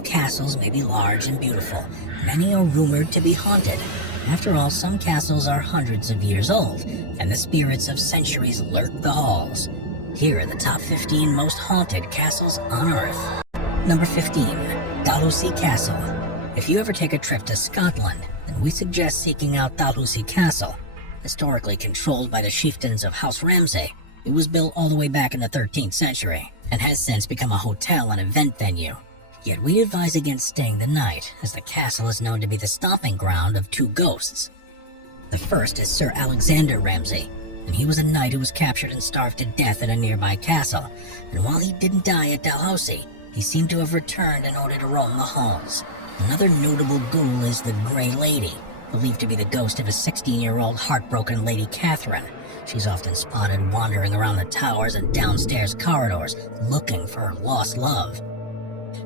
while castles may be large and beautiful, many are rumored to be haunted. After all, some castles are hundreds of years old, and the spirits of centuries lurk the halls. Here are the top 15 most haunted castles on Earth. Number 15. Dalhousie Castle. If you ever take a trip to Scotland, then we suggest seeking out Dalhousie Castle. Historically controlled by the chieftains of House Ramsay, it was built all the way back in the 13th century, and has since become a hotel and event venue. Yet we advise against staying the night, as the castle is known to be the stomping ground of two ghosts. The first is Sir Alexander Ramsay, and he was a knight who was captured and starved to death in a nearby castle, and while he didn't die at Dalhousie, he seemed to have returned in order to roam the halls. Another notable ghoul is the Grey Lady, believed to be the ghost of a 16-year-old heartbroken Lady Catherine. She's often spotted wandering around the towers and downstairs corridors, looking for her lost love.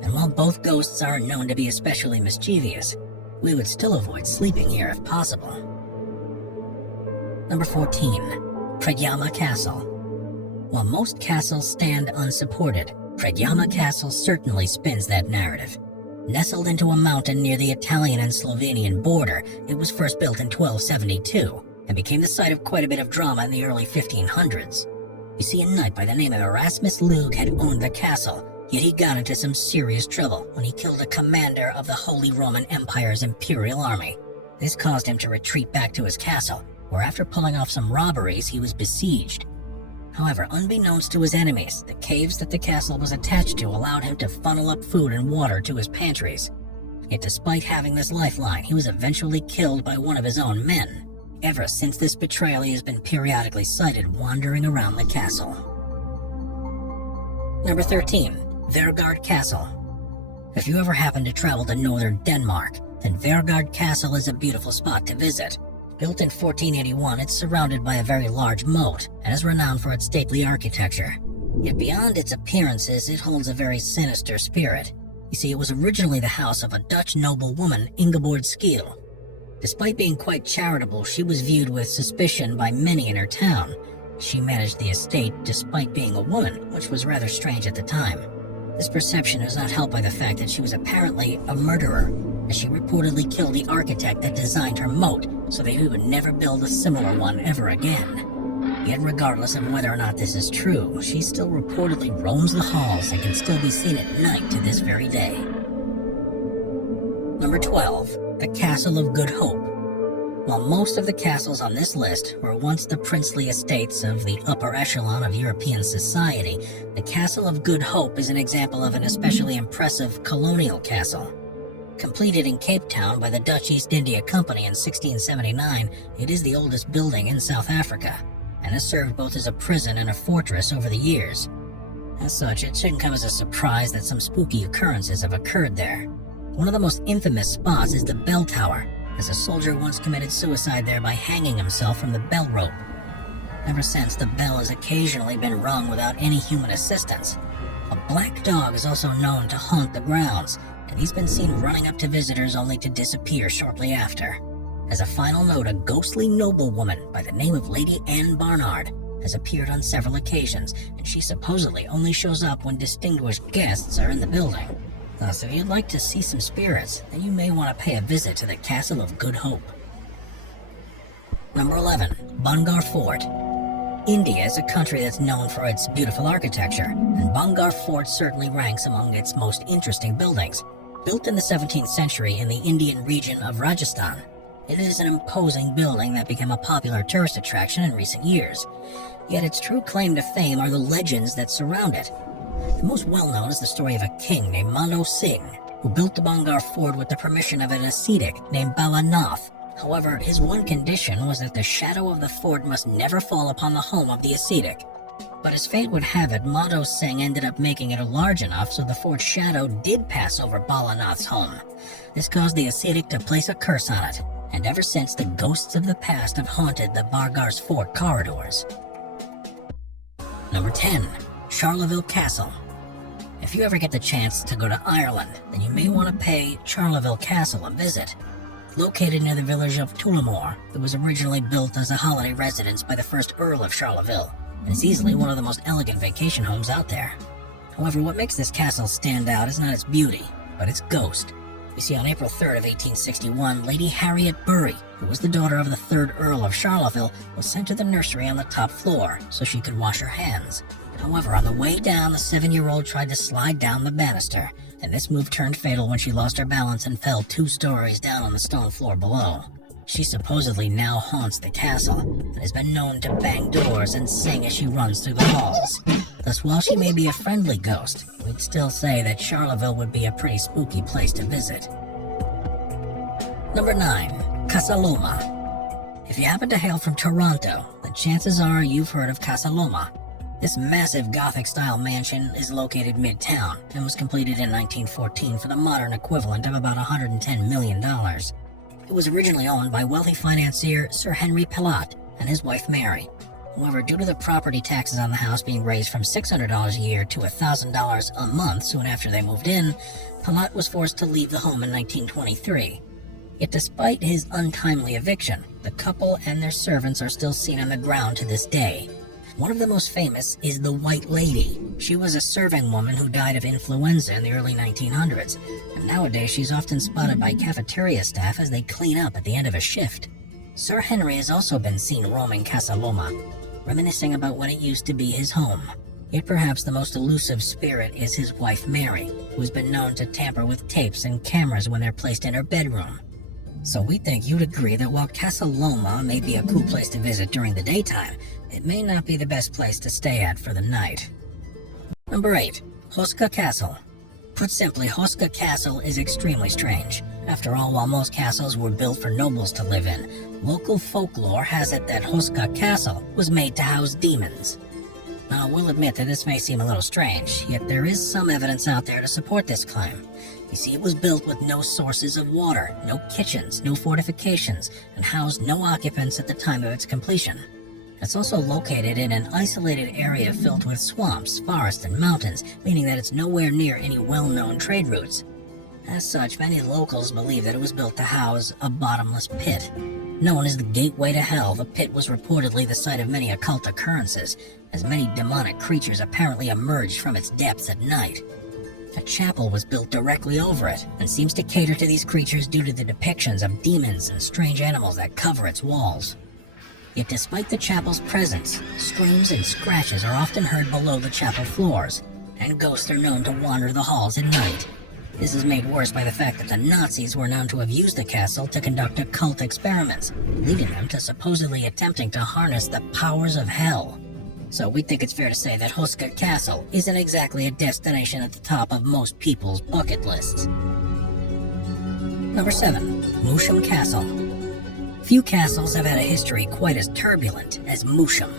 And while both ghosts aren't known to be especially mischievous, we would still avoid sleeping here if possible. Number 14. Prediyama Castle. While most castles stand unsupported, Prediyama Castle certainly spins that narrative. Nestled into a mountain near the Italian and Slovenian border, it was first built in 1272 and became the site of quite a bit of drama in the early 1500s. You see, a knight by the name of Erasmus Lug had owned the castle, yet he got into some serious trouble when he killed a commander of the Holy Roman Empire's imperial army. This caused him to retreat back to his castle, where after pulling off some robberies, he was besieged. However, unbeknownst to his enemies, the caves that the castle was attached to allowed him to funnel up food and water to his pantries. Yet despite having this lifeline, he was eventually killed by one of his own men. Ever since this betrayal, he has been periodically sighted wandering around the castle. Number 13. Vergard Castle. If you ever happen to travel to northern Denmark, then Vergard Castle is a beautiful spot to visit. Built in 1481, it's surrounded by a very large moat and is renowned for its stately architecture. Yet beyond its appearances, it holds a very sinister spirit. You see, it was originally the house of a Dutch noblewoman, Ingeborg Skeel. Despite being quite charitable, she was viewed with suspicion by many in her town. She managed the estate despite being a woman, which was rather strange at the time. This perception is not helped by the fact that she was apparently a murderer, as she reportedly killed the architect that designed her moat so that he would never build a similar one ever again. Yet regardless of whether or not this is true, she still reportedly roams the halls and can still be seen at night to this very day. Number 12. The Castle of Good Hope. While most of the castles on this list were once the princely estates of the upper echelon of European society, the Castle of Good Hope is an example of an especially impressive colonial castle. Completed in Cape Town by the Dutch East India Company in 1679, it is the oldest building in South Africa, and has served both as a prison and a fortress over the years. As such, it shouldn't come as a surprise that some spooky occurrences have occurred there. One of the most infamous spots is the bell tower, as a soldier once committed suicide there by hanging himself from the bell rope. Ever since, the bell has occasionally been rung without any human assistance. A black dog is also known to haunt the grounds, and he's been seen running up to visitors only to disappear shortly after. As a final note, a ghostly noblewoman by the name of Lady Anne Barnard has appeared on several occasions, and she supposedly only shows up when distinguished guests are in the building. Thus, if you'd like to see some spirits, then you may want to pay a visit to the Castle of Good Hope. Number 11. Bangar Fort. India is a country that's known for its beautiful architecture, and Bangar Fort certainly ranks among its most interesting buildings. Built in the 17th century in the Indian region of Rajasthan, it is an imposing building that became a popular tourist attraction in recent years. Yet its true claim to fame are the legends that surround it. The most well-known is the story of a king named Mano Singh, who built the Bangar Fort with the permission of an ascetic named Balanath. However, his one condition was that the shadow of the fort must never fall upon the home of the ascetic. But as fate would have it, Mano Singh ended up making it large enough so the fort's shadow did pass over Balanath's home. This caused the ascetic to place a curse on it, and ever since the ghosts of the past have haunted the Bangar's fort corridors. Number 10. Charleville Castle. If you ever get the chance to go to Ireland, then you may want to pay Charleville Castle a visit. Located near the village of Tullamore, it was originally built as a holiday residence by the first Earl of Charleville, and is easily one of the most elegant vacation homes out there. However, what makes this castle stand out is not its beauty, but its ghost. You see, on April 3rd of 1861, Lady Harriet Bury, who was the daughter of the 3rd Earl of Charleville, was sent to the nursery on the top floor so she could wash her hands. However, on the way down, the 7-year-old tried to slide down the banister, and this move turned fatal when she lost her balance and fell 2 stories down on the stone floor below. She supposedly now haunts the castle, and has been known to bang doors and sing as she runs through the halls. Thus, while she may be a friendly ghost, we'd still say that Charleville would be a pretty spooky place to visit. Number 9. Casa Loma. If you happen to hail from Toronto, then chances are you've heard of Casa Loma. This massive Gothic-style mansion is located midtown and was completed in 1914 for the modern equivalent of about $110 million. It was originally owned by wealthy financier Sir Henry Pellat and his wife Mary. However, due to the property taxes on the house being raised from $600 a year to $1,000 a month soon after they moved in, Pellat was forced to leave the home in 1923. Yet despite his untimely eviction, the couple and their servants are still seen on the ground to this day. One of the most famous is the White Lady. She was a serving woman who died of influenza in the early 1900s, and nowadays she's often spotted by cafeteria staff as they clean up at the end of a shift. Sir Henry has also been seen roaming Casa Loma, reminiscing about when it used to be his home. Yet perhaps the most elusive spirit is his wife Mary, who's been known to tamper with tapes and cameras when they're placed in her bedroom. So we think you'd agree that while Casa Loma may be a cool place to visit during the daytime, it may not be the best place to stay at for the night. Number 8. Houska Castle. Put simply, Houska Castle is extremely strange. After all, while most castles were built for nobles to live in, local folklore has it that Houska Castle was made to house demons. Now, we'll admit that this may seem a little strange, yet there is some evidence out there to support this claim. You see, it was built with no sources of water, no kitchens, no fortifications, and housed no occupants at the time of its completion. It's also located in an isolated area filled with swamps, forests, and mountains, meaning that it's nowhere near any well-known trade routes. As such, many locals believe that it was built to house a bottomless pit. Known as the Gateway to Hell, the pit was reportedly the site of many occult occurrences, as many demonic creatures apparently emerged from its depths at night. A chapel was built directly over it, and seems to cater to these creatures due to the depictions of demons and strange animals that cover its walls. Yet despite the chapel's presence, screams and scratches are often heard below the chapel floors, and ghosts are known to wander the halls at night. This is made worse by the fact that the Nazis were known to have used the castle to conduct occult experiments, leading them to supposedly attempting to harness the powers of hell. So we think it's fair to say that Houska Castle isn't exactly a destination at the top of most people's bucket lists. Number 7. Moosham Castle. Few castles have had a history quite as turbulent as Moosham.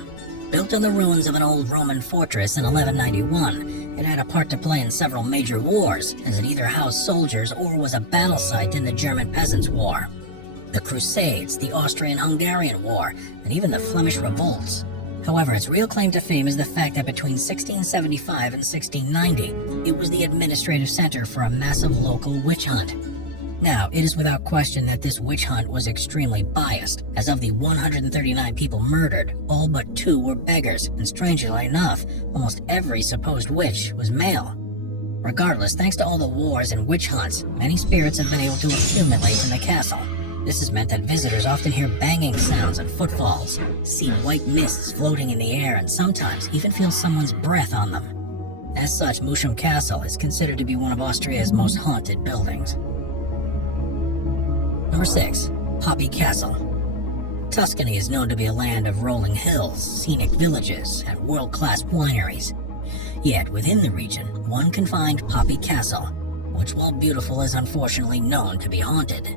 Built on the ruins of an old Roman fortress in 1191, it had a part to play in several major wars, as it either housed soldiers or was a battle site in the German Peasants' War, the Crusades, the Austrian-Hungarian War, and even the Flemish Revolts. However, its real claim to fame is the fact that between 1675 and 1690, it was the administrative center for a massive local witch hunt. Now, it is without question that this witch hunt was extremely biased, as of the 139 people murdered, all but 2 were beggars, and strangely enough, almost every supposed witch was male. Regardless, thanks to all the wars and witch hunts, many spirits have been able to accumulate in the castle. This has meant that visitors often hear banging sounds and footfalls, see white mists floating in the air, and sometimes even feel someone's breath on them. As such, Moosham Castle is considered to be one of Austria's most haunted buildings. Number 6. Poppy Castle. Tuscany is known to be a land of rolling hills, scenic villages, and world-class wineries. Yet, within the region, one can find Poppy Castle, which, while beautiful, is unfortunately known to be haunted.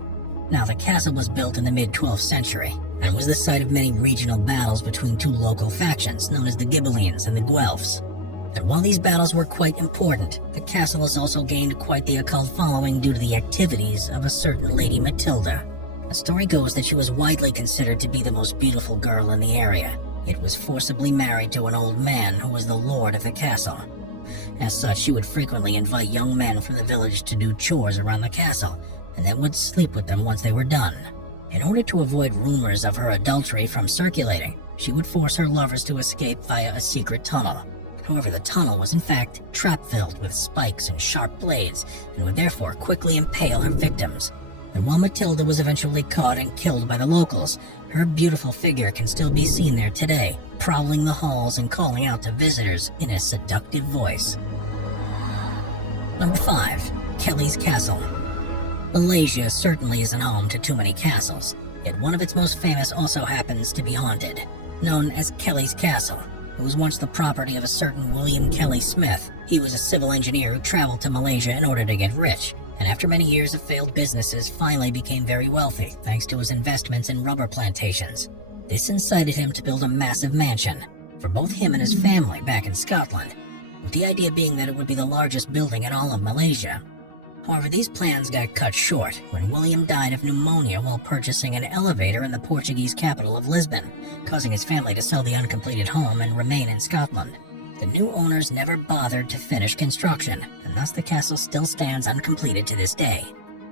Now, the castle was built in the mid-12th century, and was the site of many regional battles between 2 local factions known as the Ghibellines and the Guelphs. And while these battles were quite important, the castle has also gained quite the occult following due to the activities of a certain Lady Matilda. The story goes that she was widely considered to be the most beautiful girl in the area, yet was forcibly married to an old man who was the lord of the castle. As such, she would frequently invite young men from the village to do chores around the castle, and then would sleep with them once they were done. In order to avoid rumors of her adultery from circulating, she would force her lovers to escape via a secret tunnel. However, the tunnel was in fact trap-filled with spikes and sharp blades, and would therefore quickly impale her victims. And while Matilda was eventually caught and killed by the locals, her beautiful figure can still be seen there today, prowling the halls and calling out to visitors in a seductive voice. Number 5. Kelly's Castle. Malaysia certainly isn't home to too many castles, yet one of its most famous also happens to be haunted, known as Kelly's Castle. It was once the property of a certain William Kelly Smith. He was a civil engineer who traveled to Malaysia in order to get rich, and after many years of failed businesses finally became very wealthy thanks to his investments in rubber plantations. This incited him to build a massive mansion for both him and his family back in Scotland, with the idea being that it would be the largest building in all of Malaysia. However, these plans got cut short when William died of pneumonia while purchasing an elevator in the Portuguese capital of Lisbon, causing his family to sell the uncompleted home and remain in Scotland. The new owners never bothered to finish construction, and thus the castle still stands uncompleted to this day.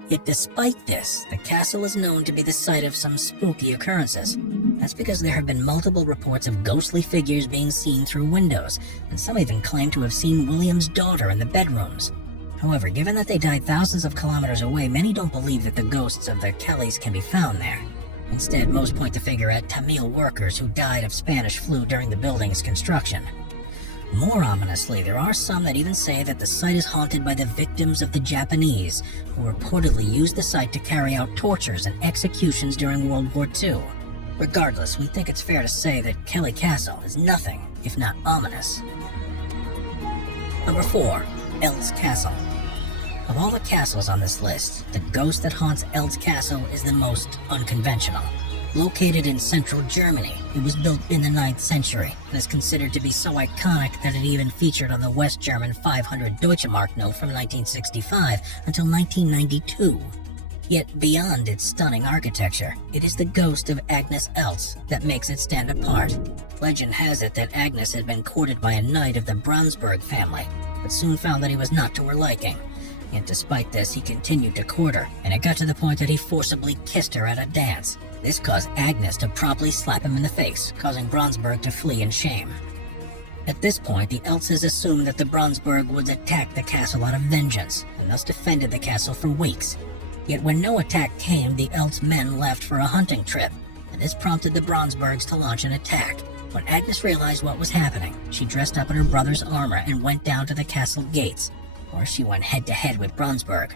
Yet despite this, the castle is known to be the site of some spooky occurrences. That's because there have been multiple reports of ghostly figures being seen through windows, and some even claim to have seen William's daughter in the bedrooms. However, given that they died thousands of kilometers away, many don't believe that the ghosts of the Kellys can be found there. Instead, most point the finger at Tamil workers who died of Spanish flu during the building's construction. More ominously, there are some that even say that the site is haunted by the victims of the Japanese, who reportedly used the site to carry out tortures and executions during World War II. Regardless, we think it's fair to say that Kelly Castle is nothing if not ominous. Number 4. Eld's Castle. Of all the castles on this list, the ghost that haunts Eld's Castle is the most unconventional. Located in central Germany, it was built in the 9th century and is considered to be so iconic that it even featured on the West German 500 Deutsche Mark note from 1965 until 1992. Yet beyond its stunning architecture, it is the ghost of Agnes Eltz that makes it stand apart. Legend has it that Agnes had been courted by a knight of the Braunsberg family, but soon found that he was not to her liking. Yet despite this, he continued to court her, and it got to the point that he forcibly kissed her at a dance. This caused Agnes to promptly slap him in the face, causing Braunsberg to flee in shame. At this point, the Eltzes assumed that the Braunsberg would attack the castle out of vengeance, and thus defended the castle for weeks. Yet when no attack came, the Eltz men left for a hunting trip, and this prompted the Braunsbergs to launch an attack. When Agnes realized what was happening, she dressed up in her brother's armor and went down to the castle gates, where she went head-to-head with Braunsberg.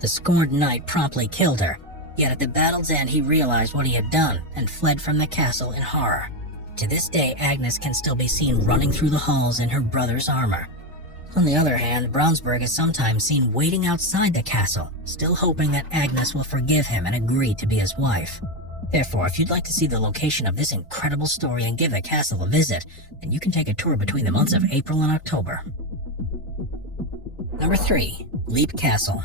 The scorned knight promptly killed her, yet at the battle's end he realized what he had done and fled from the castle in horror. To this day, Agnes can still be seen running through the halls in her brother's armor. On the other hand, Braunsberg is sometimes seen waiting outside the castle, still hoping that Agnes will forgive him and agree to be his wife. Therefore, if you'd like to see the location of this incredible story and give the castle a visit, then you can take a tour between the months of April and October. Number 3. Leap Castle.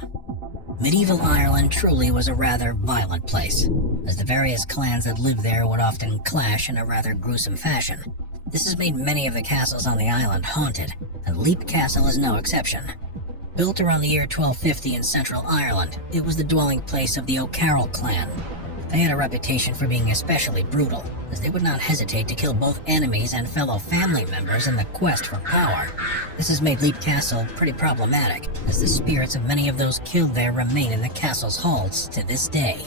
Medieval Ireland truly was a rather violent place, as the various clans that lived there would often clash in a rather gruesome fashion. This has made many of the castles on the island haunted, and Leap Castle is no exception. Built around the year 1250 in central Ireland, it was the dwelling place of the O'Carroll clan. They had a reputation for being especially brutal, as they would not hesitate to kill both enemies and fellow family members in the quest for power. This has made Leap Castle pretty problematic, as the spirits of many of those killed there remain in the castle's halls to this day.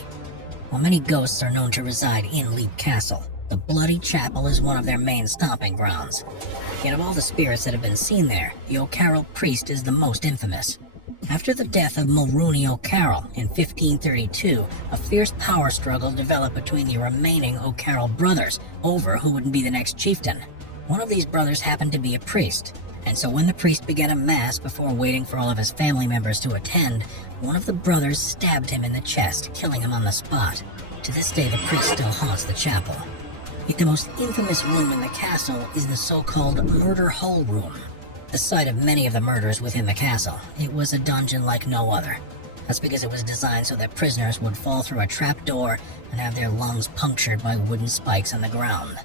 While many ghosts are known to reside in Leap Castle, the Bloody Chapel is one of their main stomping grounds. Yet of all the spirits that have been seen there, the O'Carroll priest is the most infamous. After the death of Mulrooney O'Carroll in 1532, a fierce power struggle developed between the remaining O'Carroll brothers over who would be the next chieftain. One of these brothers happened to be a priest, and so when the priest began a mass before waiting for all of his family members to attend, one of the brothers stabbed him in the chest, killing him on the spot. To this day, the priest still haunts the chapel. Yet the most infamous room in the castle is the so-called Murder Hole Room. The site of many of the murders within the castle, it was a dungeon like no other. That's because it was designed so that prisoners would fall through a trap door and have their lungs punctured by wooden spikes on the ground.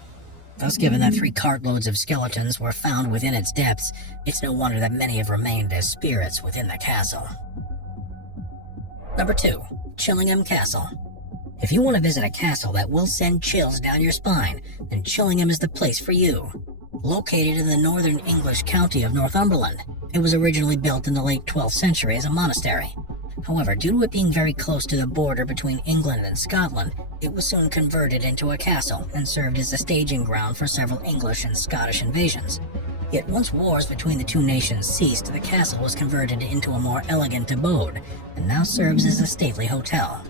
Thus, given that 3 cartloads of skeletons were found within its depths, it's no wonder that many have remained as spirits within the castle. Number 2. Chillingham Castle. If you want to visit a castle that will send chills down your spine, then Chillingham is the place for you. Located in the northern English county of Northumberland, it was originally built in the late 12th century as a monastery. However, due to it being very close to the border between England and Scotland, it was soon converted into a castle and served as a staging ground for several English and Scottish invasions. Yet once wars between the two nations ceased, the castle was converted into a more elegant abode and now serves as a stately hotel.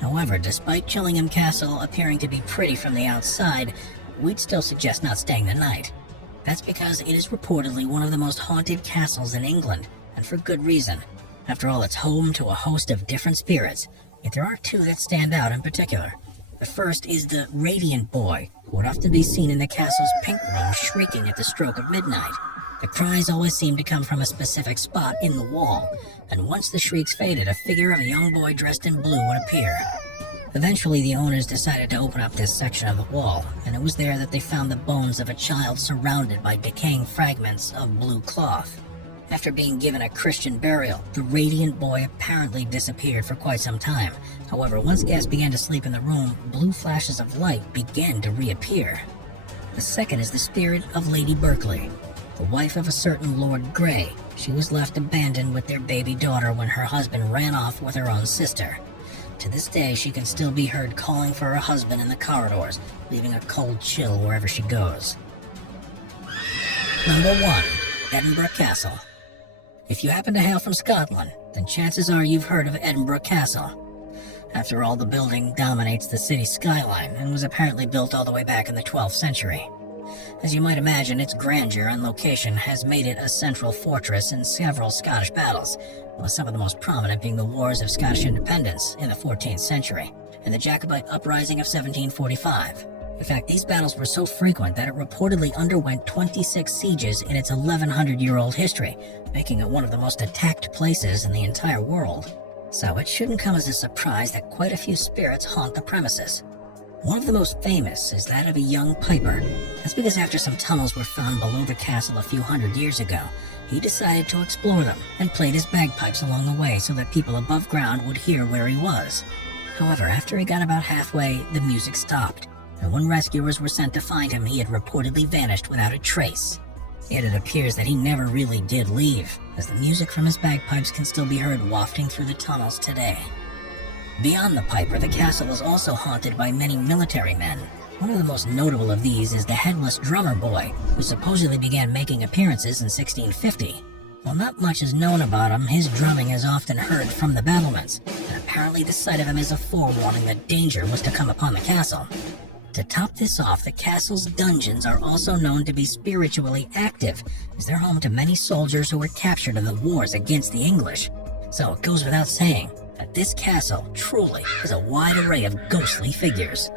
However, despite Chillingham Castle appearing to be pretty from the outside, we'd still suggest not staying the night. That's because it is reportedly one of the most haunted castles in England, and for good reason. After all, it's home to a host of different spirits, yet there are two that stand out in particular. The first is the Radiant Boy, who would often be seen in the castle's pink room shrieking at the stroke of midnight. The cries always seemed to come from a specific spot in the wall, and once the shrieks faded, a figure of a young boy dressed in blue would appear. Eventually, the owners decided to open up this section of the wall, and it was there that they found the bones of a child surrounded by decaying fragments of blue cloth. After being given a Christian burial, the Radiant Boy apparently disappeared for quite some time. However, once guests began to sleep in the room, blue flashes of light began to reappear. The second is the spirit of Lady Berkeley, the wife of a certain Lord Grey. She was left abandoned with their baby daughter when her husband ran off with her own sister. To this day, she can still be heard calling for her husband in the corridors, leaving a cold chill wherever she goes. Number 1. Edinburgh Castle. If you happen to hail from Scotland, then chances are you've heard of Edinburgh Castle. After all, the building dominates the city's skyline and was apparently built all the way back in the 12th century. As you might imagine, its grandeur and location has made it a central fortress in several Scottish battles, with some of the most prominent being the Wars of Scottish Independence in the 14th century and the Jacobite Uprising of 1745. In fact, these battles were so frequent that it reportedly underwent 26 sieges in its 1100-year-old history, making it one of the most attacked places in the entire world. So it shouldn't come as a surprise that quite a few spirits haunt the premises. One of the most famous is that of a young piper. That's because after some tunnels were found below the castle a few hundred years ago, he decided to explore them and played his bagpipes along the way so that people above ground would hear where he was. However, after he got about halfway, the music stopped, and when rescuers were sent to find him, he had reportedly vanished without a trace. Yet it appears that he never really did leave, as the music from his bagpipes can still be heard wafting through the tunnels today. Beyond the piper, the castle is also haunted by many military men. One of the most notable of these is the Headless Drummer Boy, who supposedly began making appearances in 1650. While not much is known about him, his drumming is often heard from the battlements, and apparently the sight of him is a forewarning that danger was to come upon the castle. To top this off, the castle's dungeons are also known to be spiritually active, as they're home to many soldiers who were captured in the wars against the English. So it goes without saying that this castle truly has a wide array of ghostly figures.